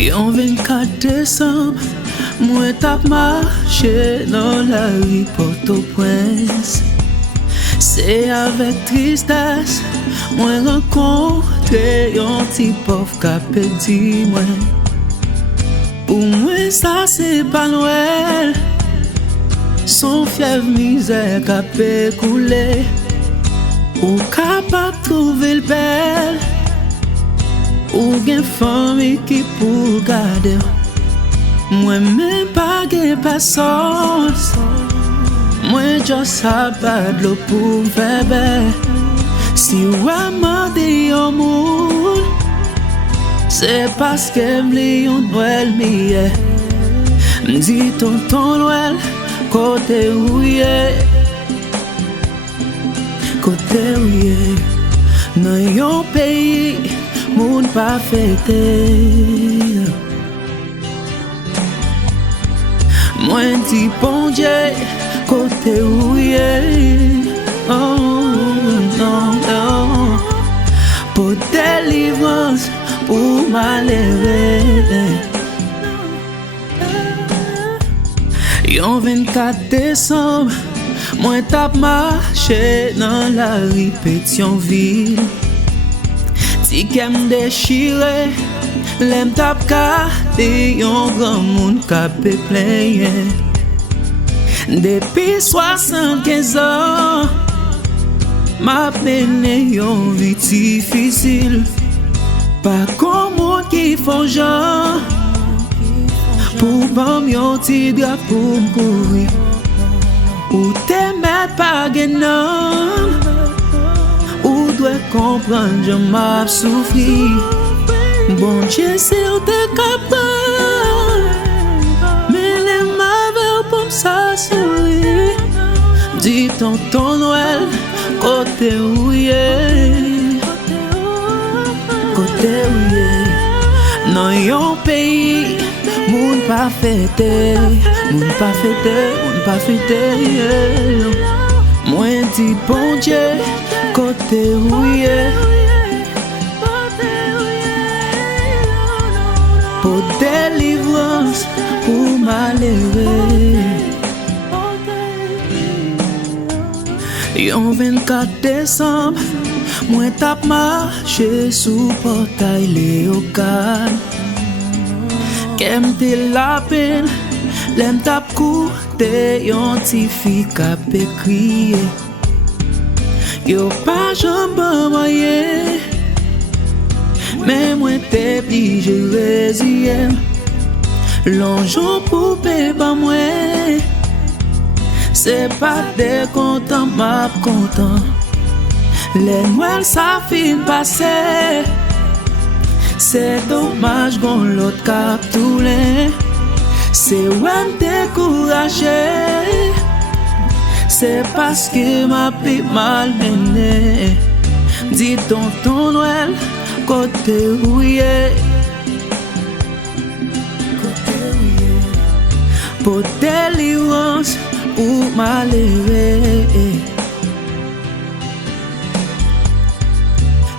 Yon 24 décembre, moi tap marché dans la rue Port-au-Prince. C'est avec tristesse, moi rencontré yon ti pauvre capé dit moi. Pour moi ça c'est pas Noël, son fièvre misère capé coulé. Ou capable trouver le bel, ou gen famille qui pour garder. Moi même pas gen personne, moi just a bad l'eau pour faire belle. Si ou amande yon moun, c'est parce que m'li yon Nwèl miye. M'di tonton Nwèl, côté où yé, côté où yé. Nan yon pays, moun pa fêté. Moi di bon Dieu, côté où yé. Oh non, non. Pour délivrance, pour malheureux. Yon 24 décembre, moi tap marché dans la rue Pétionville. Si kem déchiré, l'aime tap kade yon grand moun kapé plein. Depuis 75 ans, ma peine yon vie difficile. Pas comme moun qui font genre, pour bam yon ti drap pour m'couvrir. Ou te met pas genom, ou doit comprendre je m'a souffri. Bon Dieu c'est ou te capable, mais les mauvais pour m'assurer. Dis tonton Nwèl, côté où yé, côté où yé. Dans yon pays, moun pa fêté, moun pa fêté, moun pa fêté. Moi dis bon Dieu, côté où yé, pour délivrance, pour malheureux. Yon 24 décembre, moi tap marché sous portail Léocal. Kem te la peine, l'aime tap koute yon ti fi kapé kriye. Yo pa jambe moyen, mais moi te obligé résilier. L'anjon poupée ba moi, c'est pas des contents m'a content. Les Nwèl ça fin passé. C'est dommage qu'on l'autre cap toulé. C'est ouem découragé. C'est parce que ma pi mal mené. Dis tonton Nwèl, côté où yé, côté où yé. Pour délivrance, pour malheureux.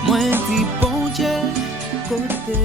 Moi dis bon Dieu, côté